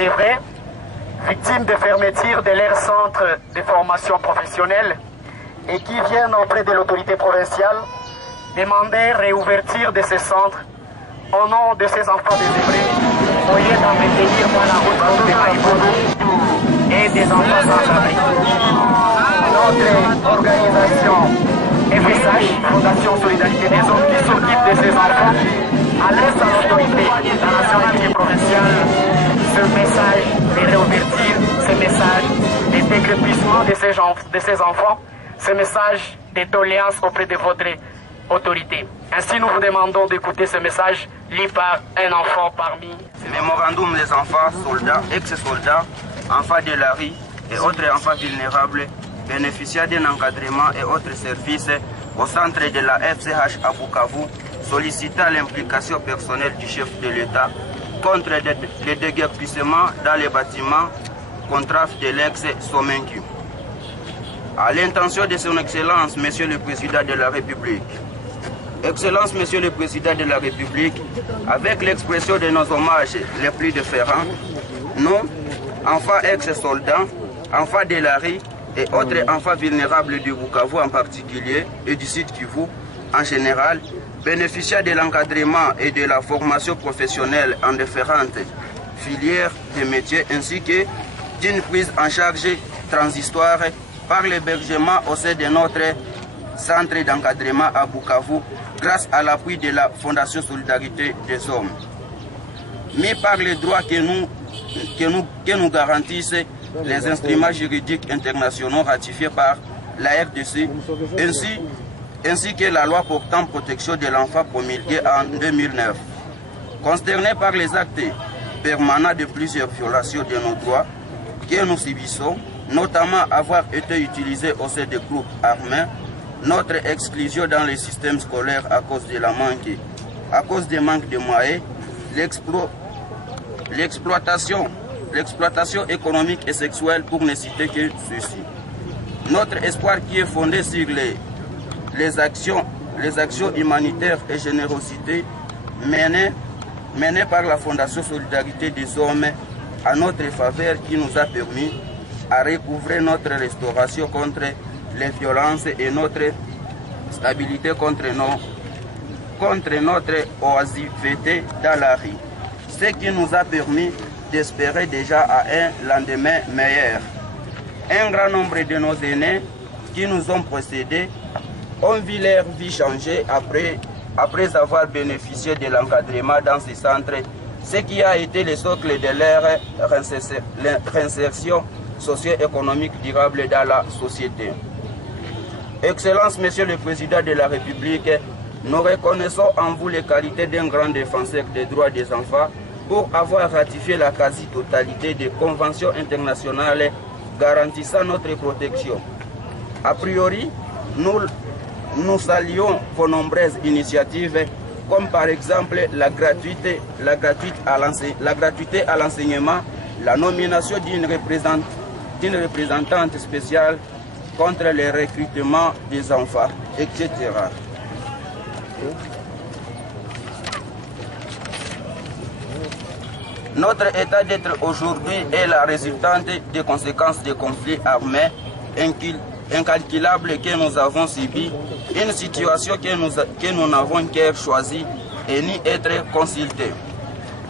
C'est vrai, victimes de fermeture de leurs centres de formation professionnelle et qui viennent auprès de l'autorité provinciale demander réouverture de ces centres au nom de ces enfants désœuvrés au lieu d'en maintenir dans la route de Maïbono et des enfants sans abri. Notre organisation FSH, Fondation Solidarité des Hommes, qui s'occupe de ces enfants, adresse à l'autorité nationale et provinciale ce message de réouverture, ce message de décrépissement de ces enfants, ce message de doléance auprès de votre autorité. Ainsi, nous vous demandons d'écouter ce message lu par un enfant parmi. Mémorandum des enfants, soldats, ex-soldats, enfants de la rue et autres enfants vulnérables bénéficiaires d'un encadrement et autres services au centre de la FCH à Bukavu, sollicitant l'implication personnelle du chef de l'État contre les déguerpissements dans les bâtiments contrats de l'ex-Somenki. À l'intention de son Excellence, Monsieur le Président de la République. Excellence, Monsieur le Président de la République, avec l'expression de nos hommages les plus différents, nous, enfants ex-soldats, enfants de la rue et autres enfants vulnérables du Bukavu en particulier et du Sud Kivu en général, bénéficiaires de l'encadrement et de la formation professionnelle en différentes filières de métiers ainsi que d'une prise en charge transitoire par l'hébergement au sein de notre centre d'encadrement à Bukavu grâce à l'appui de la Fondation Solidarité des Hommes. Mais par les droits que nous garantissent les instruments juridiques internationaux ratifiés par la RDC ainsi que la loi portant protection de l'enfant promulguée en 2009. Concernés par les actes permanents de plusieurs violations de nos droits que nous subissons, notamment avoir été utilisés au sein des groupes armés, notre exclusion dans le système scolaire à cause des manques de moyens, l'exploitation économique et sexuelle pour ne citer que ceci. Notre espoir qui est fondé sur les actions humanitaires et générosité menées par la Fondation Solidarité des Hommes à notre faveur qui nous a permis à recouvrer notre restauration contre les violences et notre stabilité contre notre oisiveté dans la rue. Ce qui nous a permis d'espérer déjà à un lendemain meilleur. Un grand nombre de nos aînés qui nous ont précédés ont vu leur vie changer après avoir bénéficié de l'encadrement dans ces centres, ce qui a été le socle de leur réinsertion socio-économique durable dans la société. Excellence, Monsieur le Président de la République, nous reconnaissons en vous les qualités d'un grand défenseur des droits des enfants pour avoir ratifié la quasi-totalité des conventions internationales garantissant notre protection. A priori, nous saluons vos nombreuses initiatives, comme par exemple la gratuité à l'enseignement, la nomination d'une représentante spéciale contre le recrutement des enfants, etc. Notre état d'être aujourd'hui est la résultante des conséquences des conflits armés incalculables que nous avons subis, une situation que nous n'avons qu'à choisir et ni être consultés.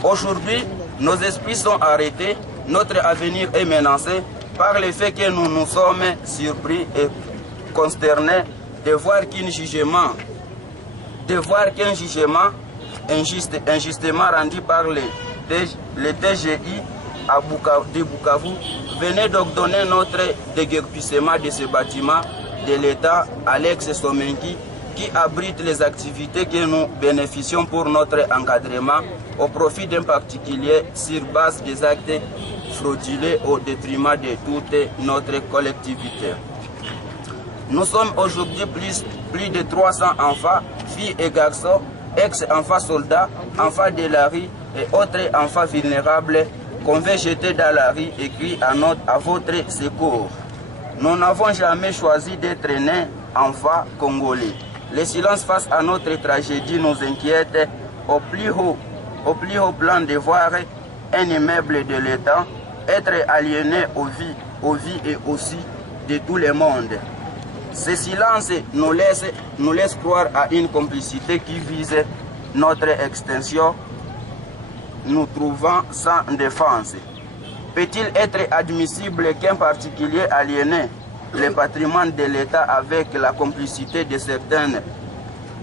Aujourd'hui, nos esprits sont arrêtés, notre avenir est menacé par le fait que nous nous sommes surpris et consternés de voir qu'un jugement injustement rendu par le TGI de Bukavu venait d'ordonner notre déguerpissement de ce bâtiment de l'État à l'ex-Somenki qui abrite les activités que nous bénéficions pour notre encadrement au profit d'un particulier sur base des actes frauduleux au détriment de toute notre collectivité. Nous sommes aujourd'hui plus de 300 enfants, filles et garçons, ex-enfants soldats, enfants de la rue et autres enfants vulnérables qu'on veut jeter dans la rue et crier à votre secours. Nous n'avons jamais choisi d'être nés enfants congolais. Le silence face à notre tragédie nous inquiète au plus haut plan de voir un immeuble de l'État, être aliéné aux vies et aussi de tout le monde. Ce silence nous laisse croire à une complicité qui vise notre extinction, nous trouvant sans défense. Peut-il être admissible qu'un particulier aliéné le patrimoine de l'État avec la complicité de certaines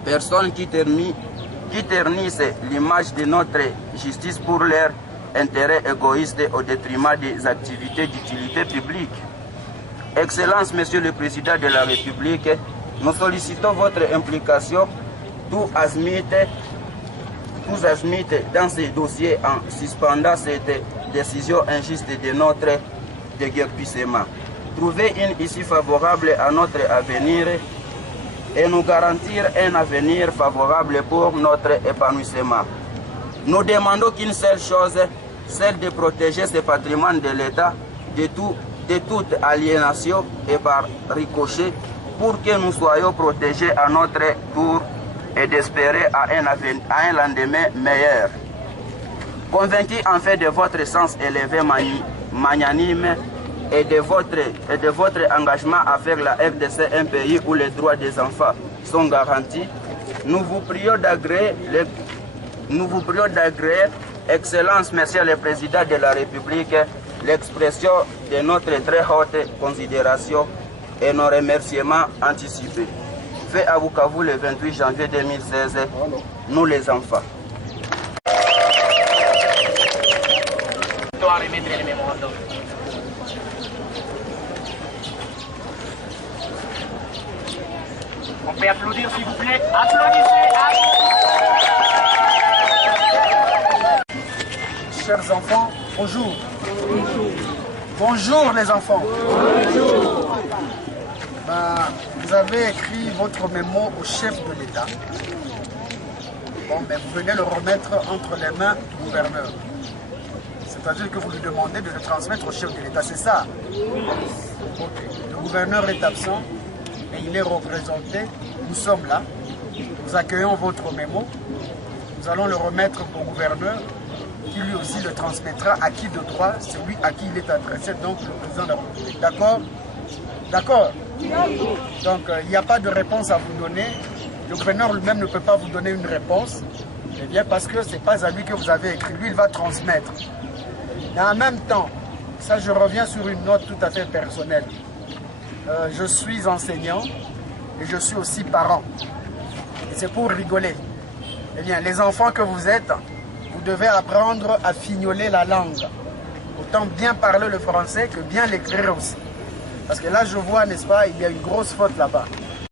personnes qui ternissent l'image de notre justice pour leur intérêt égoïste au détriment des activités d'utilité publique? Excellence, Monsieur le Président de la République, nous sollicitons votre implication tous azimuts dans ces dossiers en suspendant cette décision injuste de notre déguerpissement. Trouver une issue favorable à notre avenir et nous garantir un avenir favorable pour notre épanouissement. Nous demandons qu'une seule chose, celle de protéger ce patrimoine de l'État de toute aliénation et par ricochet pour que nous soyons protégés à notre tour et d'espérer à un lendemain meilleur. Convaincu en fait de votre sens élevé magnanime et de votre engagement avec la RDC, un pays où les droits des enfants sont garantis, nous vous prions d'agréer, Excellence, Monsieur le Président de la République, l'expression de notre très haute considération et nos remerciements anticipés. Fait à Bukavu le 28 janvier 2016, nous les enfants. On peut applaudir s'il vous plaît. Applaudissez. Chers enfants, bonjour. Bonjour les enfants. Bonjour. Vous avez écrit votre mémo au chef de l'État. Bon, mais vous venez le remettre entre les mains du gouverneur. C'est-à-dire que vous lui demandez de le transmettre au chef de l'État, c'est ça? Ok. Le gouverneur est absent et il est représenté. Nous sommes là. Nous accueillons votre mémo. Nous allons le remettre au gouverneur qui lui aussi le transmettra à qui de droit, celui à qui il est adressé, donc le président de la République. D'accord? D'accord? Donc il n'y a pas de réponse à vous donner. Le gouverneur lui-même ne peut pas vous donner une réponse. Eh bien parce que ce n'est pas à lui que vous avez écrit. Lui, il va transmettre. Mais en même temps, ça je reviens sur une note tout à fait personnelle. Je suis enseignant et je suis aussi parent. Et c'est pour rigoler. Eh bien, les enfants que vous êtes, vous devez apprendre à fignoler la langue. Autant bien parler le français que bien l'écrire aussi. Parce que là, je vois, n'est-ce pas, il y a une grosse faute là-bas.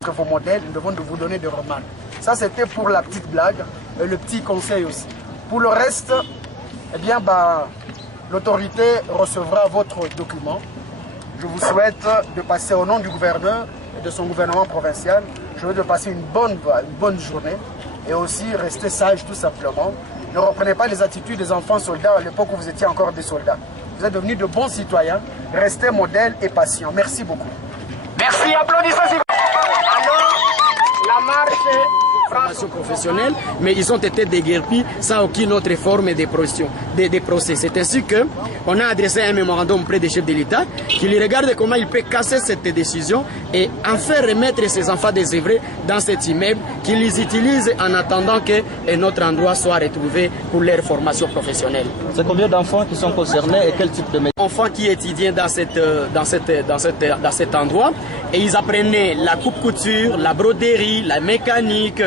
Que vos modèles, nous devons vous donner des remarques. Ça, c'était pour la petite blague et le petit conseil aussi. Pour le reste, eh bien, l'autorité recevra votre document. Je vous souhaite de passer au nom du gouverneur et de son gouvernement provincial. Je veux de passer une bonne journée et aussi rester sage tout simplement. Ne reprenez pas les attitudes des enfants soldats à l'époque où vous étiez encore des soldats. Vous êtes devenus de bons citoyens. Restez modèles et patients. Merci beaucoup. Merci, applaudissez. Alors, la marche formation professionnelle, mais ils ont été déguerpis sans aucune autre forme de procès. C'est ainsi qu'on a adressé un mémorandum auprès des chefs de l'État qui lui regarde comment il peut casser cette décision et enfin remettre ces enfants désœuvrés dans cet immeuble qu'ils les utilisent en attendant que notre endroit soit retrouvé pour leur formation professionnelle. C'est combien d'enfants qui sont concernés et quel type de métier? Enfants qui étudiaient dans cet endroit et ils apprenaient la coupe-couture, la broderie, la mécanique,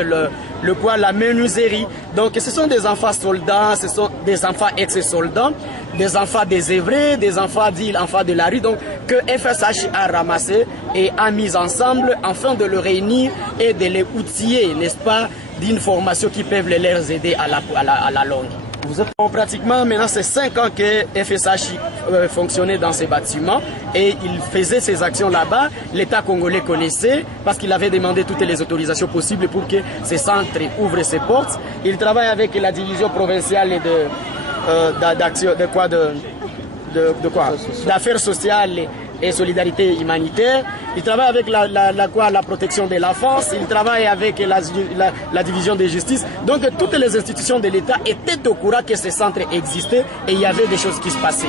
le poids, la menuiserie. Donc ce sont des enfants soldats, ce sont des enfants ex-soldats, des enfants désœuvrés, des enfants dits enfants de la rue, donc que FSH a ramassé et a mis ensemble afin de le réunir et de les outiller, n'est-ce pas, d'une formation qui peut les aider à la longue. Vous êtes pratiquement maintenant c'est 5 ans que FSH fonctionnait dans ces bâtiments et il faisait ses actions là-bas. L'État congolais connaissait parce qu'il avait demandé toutes les autorisations possibles pour que ces centres ouvrent ses portes. Il travaille avec la division provinciale d'affaires sociales et solidarité humanitaire, il travaille avec la protection de l'enfance, il travaille avec la division de justice. Donc toutes les institutions de l'État étaient au courant que ce centre existait et il y avait des choses qui se passaient.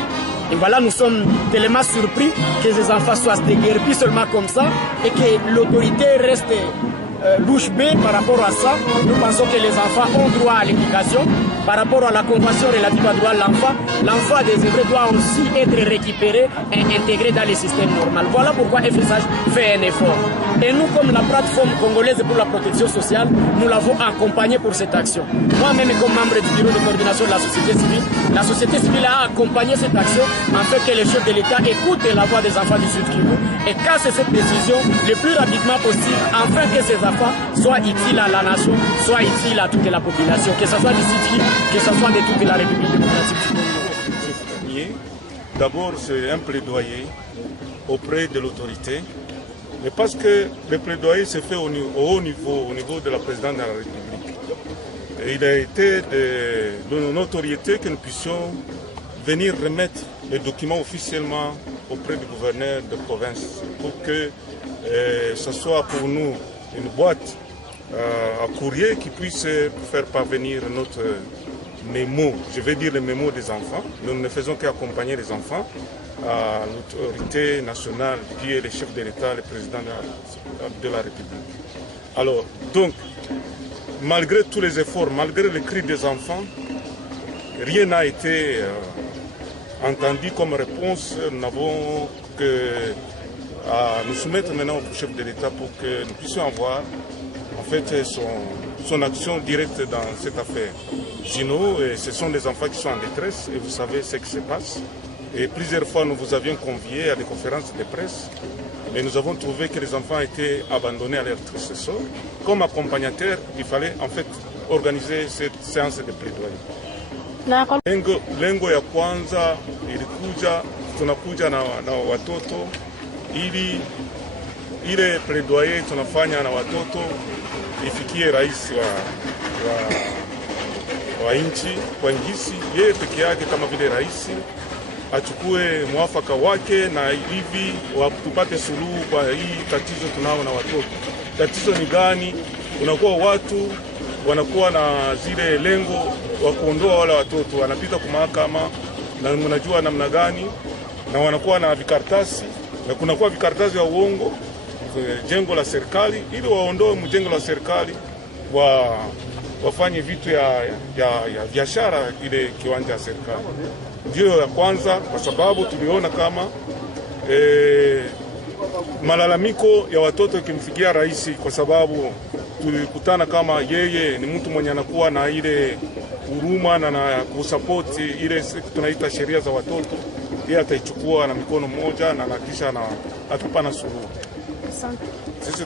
Et voilà, nous sommes tellement surpris que ces enfants soient déguerpis seulement comme ça et que l'autorité reste bouche bée par rapport à ça. Nous pensons que les enfants ont droit à l'éducation. Par rapport à la Convention relative aux droits de l'enfant, l'enfant désœuvré doit aussi être récupéré et intégré dans le système normal. Voilà pourquoi FSH fait un effort. Et nous, comme la plateforme congolaise pour la protection sociale, nous l'avons accompagné pour cette action. Moi-même, comme membre du bureau de coordination de la société civile a accompagné cette action afin que les chefs de l'État écoutent la voix des enfants du Sud Kivu et cassent cette décision le plus rapidement possible afin que ces enfants soient utiles à la nation, soient utiles à toute la population, que ce soit du Sud Kivu, que ce soit de toute la République démocratique du Congo. D'abord, c'est un plaidoyer auprès de l'autorité, mais parce que le plaidoyer se fait au haut niveau, au niveau de la présidente de la République. Et il a été de notre autorité que nous puissions venir remettre les documents officiellement auprès du gouverneur de province pour que ce soit pour nous une boîte à courrier qui puisse faire parvenir notre mémo, je vais dire le mémo des enfants. Nous ne faisons qu'accompagner les enfants à l'autorité nationale qui est le chef de l'État, le président de la République. Alors, donc, malgré tous les efforts, malgré les cris des enfants, rien n'a été entendu comme réponse. Nous n'avons que à nous soumettre maintenant au chef de l'État pour que nous puissions avoir en fait son action directe dans cette affaire. Sinon, ce sont des enfants qui sont en détresse et vous savez ce qui se passe. Et plusieurs fois, nous vous avions conviés à des conférences de presse et nous avons trouvé que les enfants étaient abandonnés à leur triste sort. Comme accompagnateur, il fallait en fait organiser cette séance de plaidoyer. Lengo ya kwanza ilikuja, tunakuja na watoto ili ile plaidoyer tunafanya na watoto ifikie rais wa nchi kwa ngisi yeye peke yake kama vile rais achukue mwafaka wake na hivi tupate suluhu kwa hii tatizo tunao na watoto. Tatizo ni gani? Unakuwa watu wanakuwa na zile lengo wa kuondoa wale watoto, wanapita kwa mahakama na mnajua namna gani, na wanakuwa na vikaratasi na kunakuwa vikaratasi ya uongo jengo la serikali ili waondoe mjengo la serikali wafanye vitu ya biashara ile kiwanja ya serikali. Ndio ya kwanza, kwa sababu tuliona kama malalamiko ya watoto ikimfikia rais, kwa sababu tulikutana kama yeye ni mtu mwenye anakuwa na ile huruma na kusapoti ile tunaita sheria za watoto, yeye ataichukua na mikono moja na kisha atapana suluhu. Sisi